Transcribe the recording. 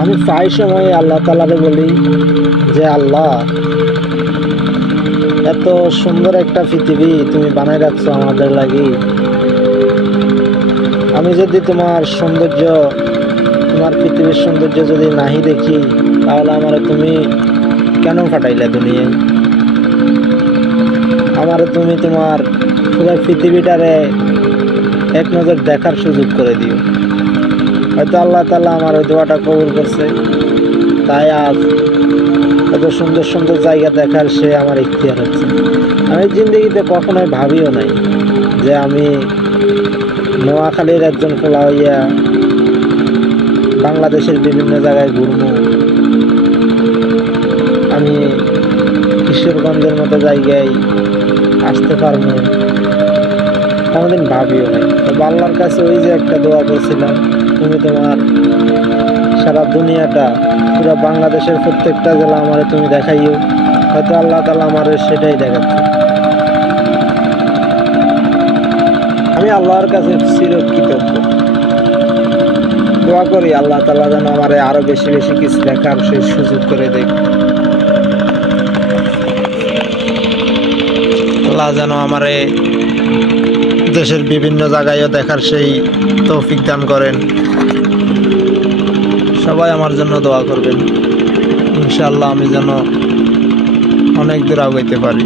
আমি প্রায় সময় আল্লাহ তাআলাকে বলি যে আল্লাহ, এত সুন্দর একটা পৃথিবী তুমি বানাই রাখছো আমাদের লাগি। আমি যদি তোমার সৌন্দর্য, তোমার পৃথিবীর সৌন্দর্য যদি নাহি দেখি, তাহলে আমারে তুমি কেন ফাটাইলে দুনিয়ায়? আমারে তুমি তোমার পুরো পৃথিবীটারে এক নজর দেখার সুযোগ করে দিও। হয়তো আল্লাহ তাআলা আমার ওই দোয়াটা কবুল করছে, তাই আজ এত সুন্দর সুন্দর জায়গা দেখার সে আমার ইখতিয়ার হচ্ছে। আমি জিন্দগিতে কখনোই ভাবিও নাই যে আমি নোয়াখালীর একজন পোলা হইয়া বাংলাদেশের বিভিন্ন জায়গায় ঘুরবো, আমি কিশোরগঞ্জের মতো জায়গায় আসতে পারবো, কোনোদিন ভাবিও নাই। তো আল্লাহর কাছে ওই যে একটা দোয়া করছিলাম, তুমি তোমার সারা দুনিয়াটা, পুরো বাংলাদেশের প্রত্যেকটা জেলা আমারে তুমি দেখাইও। হয়তো আল্লাহ তাআলা আমার সেটাই দেখাচ্ছে। আমি আল্লাহর কাছে চিরকৃতজ্ঞ। দোয়া করি আল্লাহ তাআলা যেন আমারে আরো বেশি বেশি কিছু দেখার সেই সুযোগ করে দেয়। আল্লাহ যেন আমারে দেশের বিভিন্ন জায়গায়ও দেখার সেই তৌফিক দান করেন। সবাই আমার জন্য দোয়া করবেন, ইনশাআল্লাহ আমি যেন অনেক দূর আগাইতে পারি।